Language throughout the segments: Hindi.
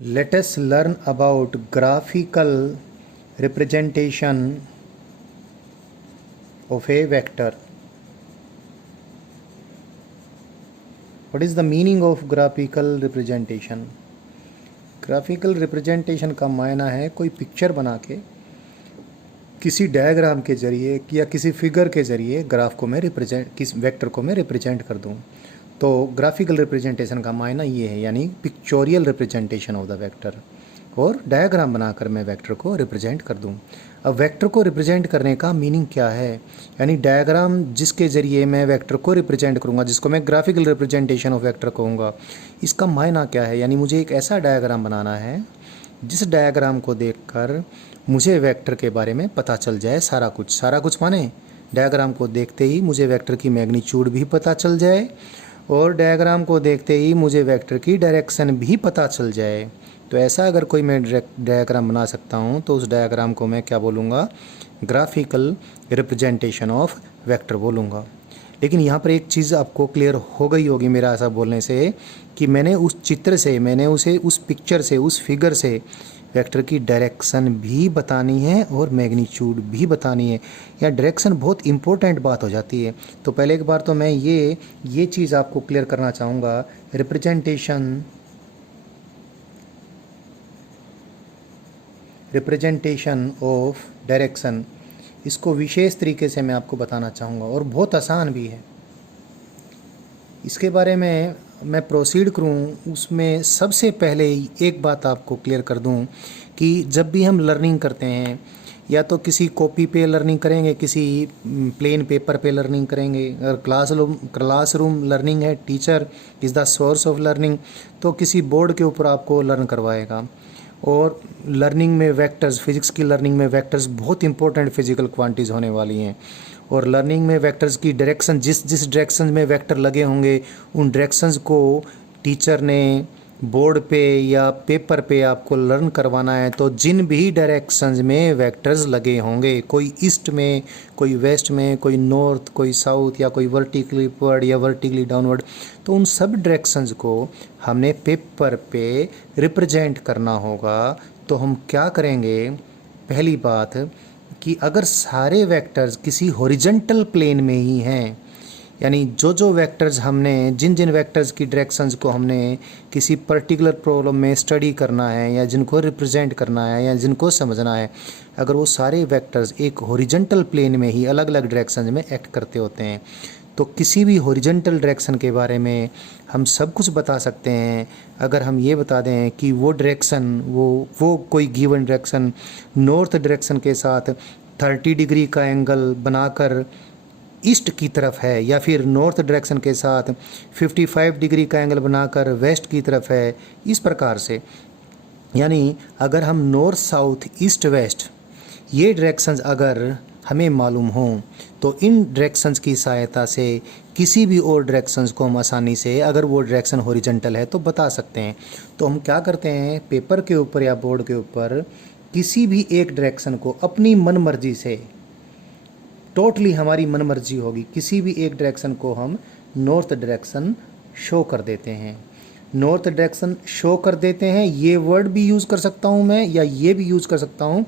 Let us learn about graphical representation of a vector. What is the meaning of graphical representation? Graphical representation का मायना है कोई पिक्चर बना के किसी डायग्राम के ज़रिए या किसी फिगर के ज़रिए ग्राफ को मैं किस वेक्टर को मैं रिप्रेजेंट कर दूं। तो ग्राफिकल रिप्रेजेंटेशन का मायना ये है, यानी pictorial representation of the vector, और डायग्राम बनाकर मैं वेक्टर को रिप्रेजेंट कर दूं। अब वेक्टर को रिप्रेजेंट करने का मीनिंग क्या है, यानी डायग्राम जिसके ज़रिए मैं वेक्टर को रिप्रेजेंट करूंगा, जिसको मैं ग्राफिकल रिप्रेजेंटेशन ऑफ वेक्टर कहूँगा, इसका मायना क्या है। यानी मुझे एक ऐसा डायग्राम बनाना है जिस डायग्राम को देखकर मुझे वेक्टर के बारे में पता चल जाए सारा कुछ माने डायग्राम को देखते ही मुझे वेक्टर की मैग्नीट्यूड भी पता चल जाए, और डायग्राम को देखते ही मुझे वेक्टर की डायरेक्शन भी पता चल जाए। तो ऐसा अगर कोई मैं डायग्राम बना सकता हूँ तो उस डायग्राम को मैं क्या बोलूँगा, ग्राफिकल रिप्रेजेंटेशन ऑफ वेक्टर बोलूँगा। लेकिन यहाँ पर एक चीज़ आपको क्लियर हो गई होगी मेरा ऐसा बोलने से, कि मैंने उस चित्र से, मैंने उसे उस पिक्चर से, उस फिगर से वेक्टर की डायरेक्शन भी बतानी है और मैग्नीट्यूड भी बतानी है। या डायरेक्शन बहुत इंपॉर्टेंट बात हो जाती है। तो पहले एक बार तो मैं ये चीज़ आपको क्लियर करना चाहूँगा। रिप्रेजेंटेशन ऑफ डायरेक्शन, इसको विशेष तरीके से मैं आपको बताना चाहूँगा और बहुत आसान भी है। इसके बारे में मैं प्रोसीड करूँ उसमें सबसे पहले एक बात आपको क्लियर कर दूँ कि जब भी हम लर्निंग करते हैं, या तो किसी कॉपी पे लर्निंग करेंगे, किसी प्लेन पेपर पे लर्निंग करेंगे, अगर क्लासरूम लर्निंग है, teacher is the source of learning, तो किसी बोर्ड के ऊपर आपको लर्न करवाएगा। और लर्निंग में वेक्टर्स, फिज़िक्स की लर्निंग में वेक्टर्स बहुत इंपॉर्टेंट फिजिकल क्वांटिटीज़ होने वाली हैं। और लर्निंग में वेक्टर्स की डायरेक्शन, जिस डायरेक्शन में वेक्टर लगे होंगे उन डायरेक्शंस को टीचर ने बोर्ड पे या पेपर पे आपको लर्न करवाना है। तो जिन भी डायरेक्शंस में वेक्टर्स लगे होंगे, कोई ईस्ट में, कोई वेस्ट में, कोई नॉर्थ, कोई साउथ, या कोई वर्टिकली अपवर्ड या वर्टिकली डाउनवर्ड, तो उन सब डायरेक्शंस को हमने पेपर पे रिप्रेजेंट करना होगा। तो हम क्या करेंगे, पहली बात कि अगर सारे वेक्टर्स किसी हॉरिजॉन्टल प्लेन में ही हैं, यानी जो वेक्टर्स हमने, जिन वेक्टर्स की डायरेक्शंस को हमने किसी पर्टिकुलर प्रॉब्लम में स्टडी करना है या जिनको रिप्रेजेंट करना है या जिनको समझना है, अगर वो सारे वेक्टर्स एक हॉरिजॉन्टल प्लेन में ही अलग अलग डायरेक्शंस में एक्ट करते होते हैं, तो किसी भी हॉरिजॉन्टल डायरेक्शन के बारे में हम सब कुछ बता सकते हैं। अगर हम ये बता दें कि वो डायरेक्शन, वो कोई गिवन डायरेक्शन नॉर्थ डायरेक्शन के साथ 30 डिग्री का एंगल बनाकर ईस्ट की तरफ है, या फिर नॉर्थ डायरेक्शन के साथ 55 डिग्री का एंगल बनाकर वेस्ट की तरफ है, इस प्रकार से, यानी अगर हम नॉर्थ साउथ ईस्ट वेस्ट ये डायरेक्शंस अगर हमें मालूम हों तो इन डायरेक्शंस की सहायता से किसी भी और डायरेक्शंस को हम आसानी से, अगर वो डायरेक्शन हॉरिजॉन्टल है तो बता सकते हैं। तो हम क्या करते हैं, पेपर के ऊपर या बोर्ड के ऊपर किसी भी एक डायरेक्शन को अपनी मन मर्जी से, टोटली हमारी मन मर्जी होगी, किसी भी एक डायरेक्शन को हम नॉर्थ डायरेक्शन शो कर देते हैं। नॉर्थ डायरेक्शन शो कर देते हैं, ये वर्ड भी यूज़ कर सकता हूँ मैं, या ये भी यूज़ कर सकता हूँ,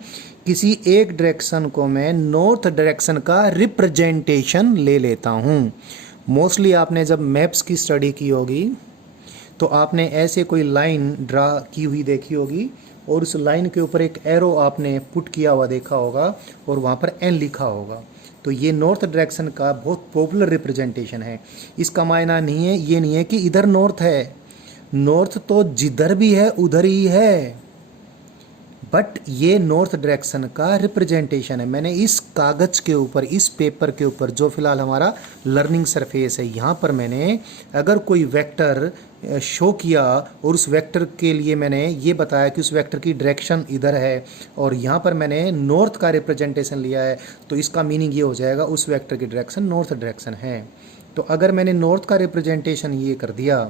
किसी एक डायरेक्शन को मैं नॉर्थ डायरेक्शन का रिप्रेजेंटेशन ले लेता हूँ। मोस्टली आपने जब मैप्स की स्टडी की होगी तो आपने ऐसे कोई लाइन ड्रा की हुई देखी होगी, और उस लाइन के ऊपर एक एरो आपने पुट किया हुआ देखा होगा, और वहाँ पर एन लिखा होगा। तो ये नॉर्थ डायरेक्शन का बहुत पॉपुलर रिप्रेजेंटेशन है। इसका मायना नहीं है, ये नहीं है कि इधर नॉर्थ है, नॉर्थ तो जिधर भी है उधर ही है, बट ये नॉर्थ डायरेक्शन का रिप्रेजेंटेशन है। मैंने इस कागज़ के ऊपर, इस पेपर के ऊपर, जो फिलहाल हमारा लर्निंग सरफेस है, यहाँ पर मैंने अगर कोई वेक्टर शो किया और उस वेक्टर के लिए मैंने ये बताया कि उस वेक्टर की डायरेक्शन इधर है, और यहाँ पर मैंने नॉर्थ का रिप्रेजेंटेशन लिया है, तो इसका मीनिंग ये हो जाएगा उस वेक्टर की डायरेक्शन नॉर्थ डायरेक्शन है। तो अगर मैंने नॉर्थ का रिप्रेजेंटेशन ये कर दिया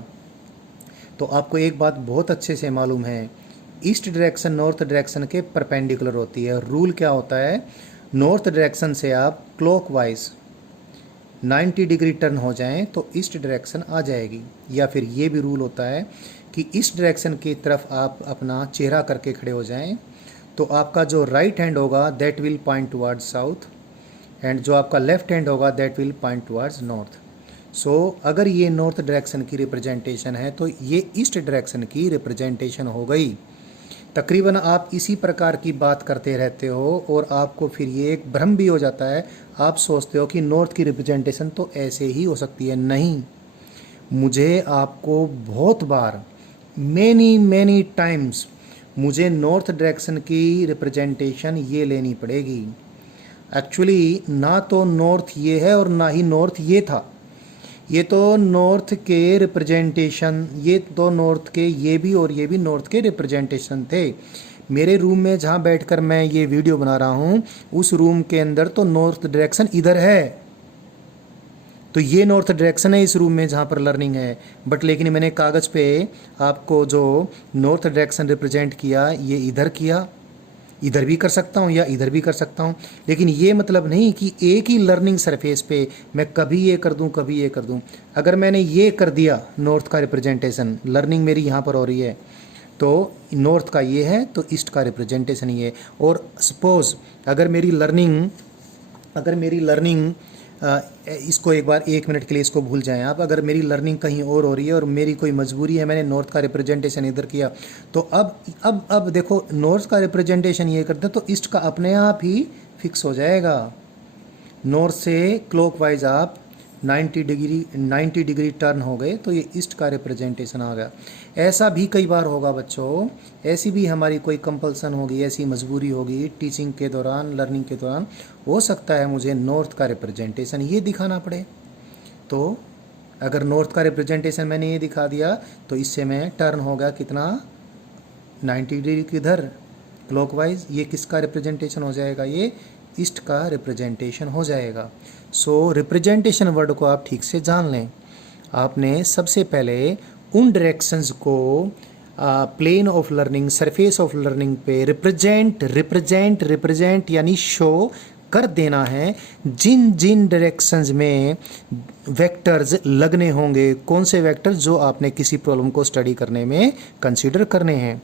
तो आपको एक बात बहुत अच्छे से मालूम है, ईस्ट डायरेक्शन नॉर्थ डायरेक्शन के परपेंडिकुलर होती है। रूल क्या होता है, नॉर्थ डायरेक्शन से आप क्लॉकवाइज 90 डिग्री टर्न हो जाएं तो ईस्ट डायरेक्शन आ जाएगी। या फिर ये भी रूल होता है कि इस डायरेक्शन की तरफ आप अपना चेहरा करके खड़े हो जाएं, तो आपका जो राइट हैंड होगा that will point towards south, and जो आपका लेफ्ट हैंड होगा that will point towards north. So अगर ये नॉर्थ डायरेक्शन की रिप्रेजेंटेशन है तो ये ईस्ट डायरेक्शन की रिप्रेजेंटेशन हो गई। तकरीबन आप इसी प्रकार की बात करते रहते हो और आपको फिर ये एक भ्रम भी हो जाता है। आप सोचते हो कि नॉर्थ की रिप्रेजेंटेशन तो ऐसे ही हो सकती है। नहीं, मुझे आपको बहुत बार मैनी टाइम्स मुझे नॉर्थ डायरेक्शन की रिप्रेजेंटेशन ये लेनी पड़ेगी। एक्चुअली ना तो नॉर्थ ये है और ना ही नॉर्थ ये था, ये तो नॉर्थ के रिप्रेजेंटेशन, ये तो नॉर्थ के ये भी और ये भी नॉर्थ के रिप्रेजेंटेशन थे। मेरे रूम में जहाँ बैठकर मैं ये वीडियो बना रहा हूँ उस रूम के अंदर तो नॉर्थ डायरेक्शन इधर है, तो ये नॉर्थ डायरेक्शन है इस रूम में जहाँ पर लर्निंग है। बट लेकिन मैंने कागज़ पे आपको जो नॉर्थ डायरेक्शन रिप्रेजेंट किया ये इधर किया, इधर भी कर सकता हूँ या इधर भी कर सकता हूँ, लेकिन ये मतलब नहीं कि एक ही लर्निंग सरफेस पे मैं कभी ये कर दूँ कभी ये कर दूँ। अगर मैंने ये कर दिया नॉर्थ का रिप्रेजेंटेशन, लर्निंग मेरी यहाँ पर हो रही है तो नॉर्थ का ये है तो ईस्ट का रिप्रेजेंटेशन ये है। और सपोज़ अगर मेरी लर्निंग इसको एक बार 1 मिनट के लिए इसको भूल जाएं आप, अगर मेरी लर्निंग कहीं और हो रही है और मेरी कोई मजबूरी है, मैंने नॉर्थ का रिप्रेजेंटेशन इधर किया, तो अब देखो नॉर्थ का रिप्रेजेंटेशन ये करते हैं तो ईस्ट का अपने आप ही फिक्स हो जाएगा। नॉर्थ से क्लॉकवाइज आप 90 डिग्री टर्न हो गए तो ये ईस्ट का रिप्रेजेंटेशन आ गया। ऐसा भी कई बार होगा बच्चों, ऐसी भी हमारी कोई कंपल्सन होगी, ऐसी मजबूरी होगी टीचिंग के दौरान, लर्निंग के दौरान, हो सकता है मुझे नॉर्थ का रिप्रेजेंटेशन ये दिखाना पड़े। तो अगर नॉर्थ का रिप्रेजेंटेशन मैंने ये दिखा दिया तो इससे मैं टर्न हो गया कितना 90 डिग्री किधर क्लॉकवाइज, ये किसका रिप्रेजेंटेशन हो जाएगा, ये ईस्ट का रिप्रेजेंटेशन हो जाएगा। सो रिप्रेजेंटेशन वर्ड को आप ठीक से जान लें। आपने सबसे पहले उन डायरेक्शंस को plane of learning, surface of learning पे रिप्रेजेंट यानी शो कर देना है जिन जिन डायरेक्शंस में वेक्टर्स लगने होंगे, कौन से वेक्टर्स जो आपने किसी प्रॉब्लम को स्टडी करने में कंसीडर करने हैं।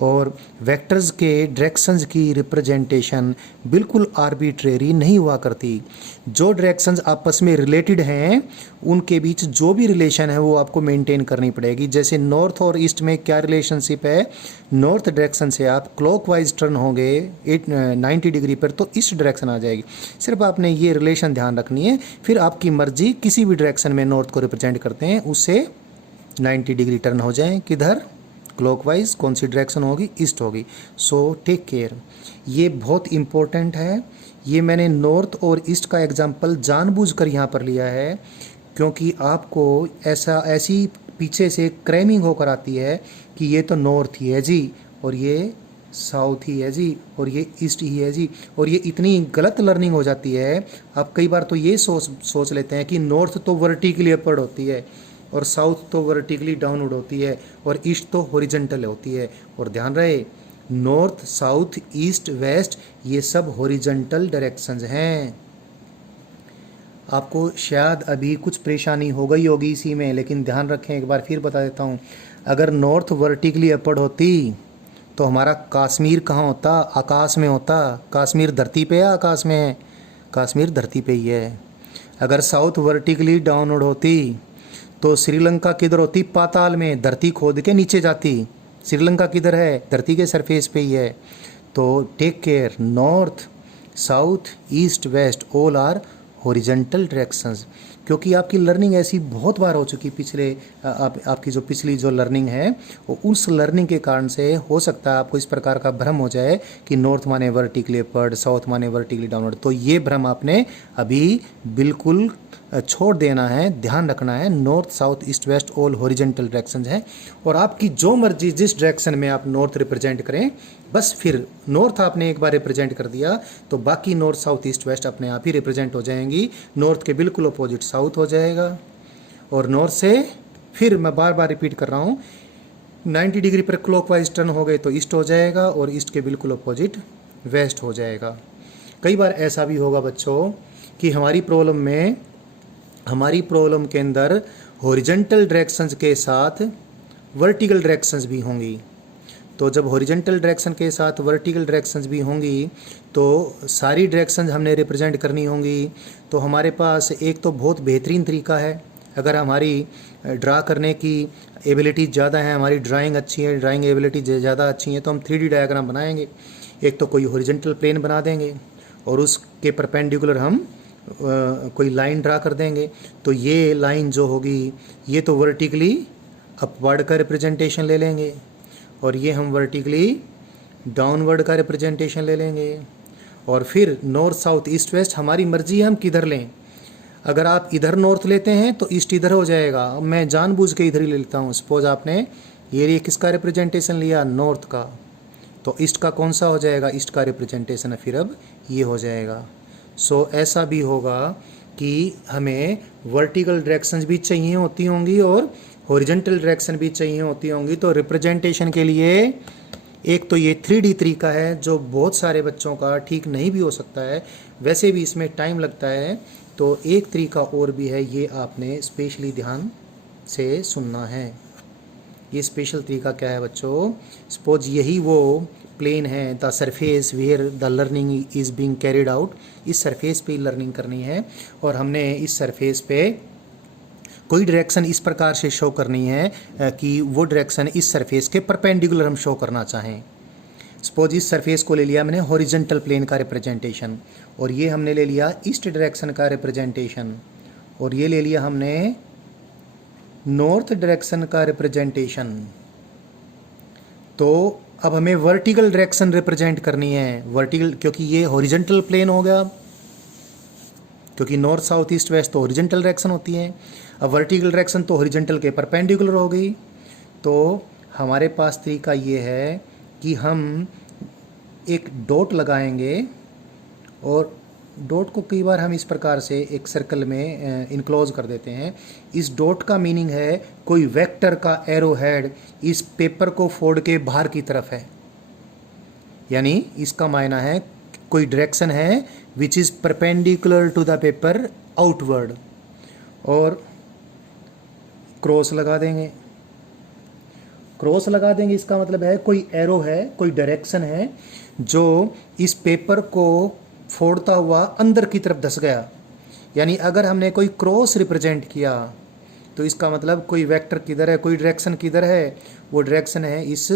और वेक्टर्स के डायरेक्शंस की रिप्रेजेंटेशन बिल्कुल आर्बिट्रेरी नहीं हुआ करती। जो डायरेक्शंस आपस में रिलेटेड हैं उनके बीच जो भी रिलेशन है वो आपको मेंटेन करनी पड़ेगी। जैसे नॉर्थ और ईस्ट में क्या रिलेशनशिप है, नॉर्थ डायरेक्शन से आप क्लॉकवाइज टर्न होंगे 90 डिग्री पर तो ईस्ट डायरेक्शन आ जाएगी। सिर्फ आपने ये रिलेशन ध्यान रखनी है, फिर आपकी मर्जी किसी भी डायरेक्शन में नॉर्थ को रिप्रेजेंट करते हैं उससे 90 डिग्री टर्न हो जाएं, किधर क्लॉकवाइज, कौन सी डायरेक्शन होगी, ईस्ट होगी। सो टेक केयर, ये बहुत इम्पोर्टेंट है। ये मैंने नॉर्थ और ईस्ट का एग्जांपल जानबूझकर यहाँ पर लिया है क्योंकि आपको ऐसी पीछे से क्रैमिंग होकर आती है कि ये तो नॉर्थ ही है जी और ये साउथ ही है जी और ये ईस्ट ही है जी, और ये इतनी गलत लर्निंग हो जाती है। आप कई बार तो ये सोच लेते हैं कि नॉर्थ तो वर्टिकली अपवर्ड होती है और साउथ तो वर्टिकली डाउनवर्ड होती है और ईस्ट तो हॉरिजॉन्टल होती है। और ध्यान रहे नॉर्थ, साउथ, ईस्ट, वेस्ट ये सब हॉरिजॉन्टल डायरेक्शंस हैं। आपको शायद अभी कुछ परेशानी हो गई होगी इसी में, लेकिन ध्यान रखें, एक बार फिर बता देता हूँ। अगर नॉर्थ वर्टिकली अपवर्ड होती तो हमारा कश्मीर कहाँ होता, आकाश में होता। कश्मीर धरती पे है आकाश में है, कश्मीर धरती पे ही है। अगर साउथ वर्टिकली डाउनवर्ड होती तो श्रीलंका किधर होती, पाताल में, धरती खोद के नीचे जाती। श्रीलंका किधर है, धरती के सरफेस पे ही है। तो take care, north, south, east, west all are horizontal directions. क्योंकि आपकी लर्निंग ऐसी बहुत बार हो चुकी पिछले आपकी जो पिछली जो लर्निंग है वो उस लर्निंग के कारण से हो सकता है आपको इस प्रकार का भ्रम हो जाए कि नॉर्थ माने वर्टिकली अपवर्ड, साउथ माने वर्टिकली डाउनवर्ड। तो ये भ्रम आपने अभी बिल्कुल छोड़ देना है, ध्यान रखना है। North, south, east, west all horizontal directions हैं और आपकी जो मर्जी जिस डायरेक्शन में आप नॉर्थ रिप्रेजेंट करें, बस फिर नॉर्थ आपने एक बार रिप्रेजेंट कर दिया तो बाकी नॉर्थ, साउथ, ईस्ट, वेस्ट अपने आप ही रिप्रेजेंट हो जाएंगी। नॉर्थ के बिल्कुल अपोजिट साउथ हो जाएगा और नॉर्थ से फिर मैं बार बार रिपीट कर रहा हूँ 90 डिग्री पर क्लॉकवाइज टर्न हो गए तो ईस्ट हो जाएगा और ईस्ट के बिल्कुल अपोजिट वेस्ट हो जाएगा। कई बार ऐसा भी होगा बच्चों कि हमारी प्रॉब्लम के अंदर हॉरिजॉन्टल डायरेक्शंस के साथ वर्टिकल डायरेक्शंस भी होंगी। तो जब हॉरिजॉन्टल डायरेक्शन के साथ वर्टिकल डायरेक्शंस भी होंगी तो सारी डायरेक्शंस हमने रिप्रेजेंट करनी होंगी। तो हमारे पास एक तो बहुत बेहतरीन तरीका है, अगर हमारी ड्रा करने की एबिलिटी ज़्यादा है, हमारी ड्राइंग अच्छी है, ड्राइंग एबिलिटी ज़्यादा अच्छी है, तो हम 3D डायग्राम बनाएंगे। एक तो कोई हॉरिजॉन्टल प्लेन बना देंगे और उसके परपेंडिकुलर हम कोई लाइन ड्रा कर देंगे। तो ये लाइन जो होगी ये तो वर्टिकली अपवर्ड का रिप्रेजेंटेशन ले लेंगे और ये हम वर्टिकली डाउनवर्ड का रिप्रेजेंटेशन ले लेंगे। और फिर नॉर्थ साउथ ईस्ट वेस्ट हमारी मर्जी है हम किधर लें। अगर आप इधर नॉर्थ लेते हैं तो ईस्ट इधर हो जाएगा, मैं जानबूझ के इधर ही ले लेता हूँ। सपोज आपने ये किसका रिप्रेजेंटेशन लिया, नॉर्थ का, तो ईस्ट का कौन सा हो जाएगा, ईस्ट का रिप्रेजेंटेशन है फिर अब ये हो जाएगा। सो ऐसा भी होगा कि हमें वर्टिकल डायरेक्शंस भी चाहिए होती होंगी और हॉरिजॉन्टल डायरेक्शन भी चाहिए होती होंगी। तो रिप्रेजेंटेशन के लिए एक तो ये 3D तरीका है जो बहुत सारे बच्चों का ठीक नहीं भी हो सकता है, वैसे भी इसमें टाइम लगता है। तो एक तरीका और भी है, ये आपने स्पेशली ध्यान से सुनना है। ये स्पेशल तरीका क्या है बच्चों, सपोज यही वो प्लेन है, the surface where the learning is being carried out, इस सरफेस पे लर्निंग करनी है और हमने इस सरफेस पे कोई डायरेक्शन इस प्रकार से शो करनी है कि वो डायरेक्शन इस सरफेस के परपेंडिकुलर हम शो करना चाहें। सपोज इस सरफेस को ले लिया मैंने हॉरिजॉन्टल प्लेन का रिप्रेजेंटेशन और ये हमने ले लिया ईस्ट डायरेक्शन का रिप्रेजेंटेशन और ये ले लिया हमने नॉर्थ डायरेक्शन का रिप्रेजेंटेशन। तो अब हमें वर्टिकल डायरेक्शन रिप्रेजेंट करनी है, वर्टिकल क्योंकि ये हॉरिजॉन्टल प्लेन हो गया, क्योंकि नॉर्थ साउथ ईस्ट वेस्ट तो हॉरिजॉन्टल डायरेक्शन होती है। अब वर्टिकल डायरेक्शन तो हॉरिजॉन्टल के परपेंडिकुलर हो गई। तो हमारे पास तरीका ये है कि हम एक डॉट लगाएंगे और डॉट को कई बार हम इस प्रकार से एक सर्कल में इनक्लोज कर देते हैं। इस डॉट का मीनिंग है कोई वेक्टर का एरो हेड इस पेपर को फोड़ के बाहर की तरफ है, यानी इसका मायना है कोई डायरेक्शन है which is perpendicular to the paper outward, और क्रॉस लगा देंगे। क्रॉस लगा देंगे इसका मतलब है कोई एरो है, कोई डायरेक्शन है जो इस पेपर को फोड़ता हुआ अंदर की तरफ धस गया। यानी अगर हमने कोई क्रॉस रिप्रेजेंट किया तो इसका मतलब कोई वेक्टर किधर है, कोई डायरेक्शन किधर है, वो डायरेक्शन है इस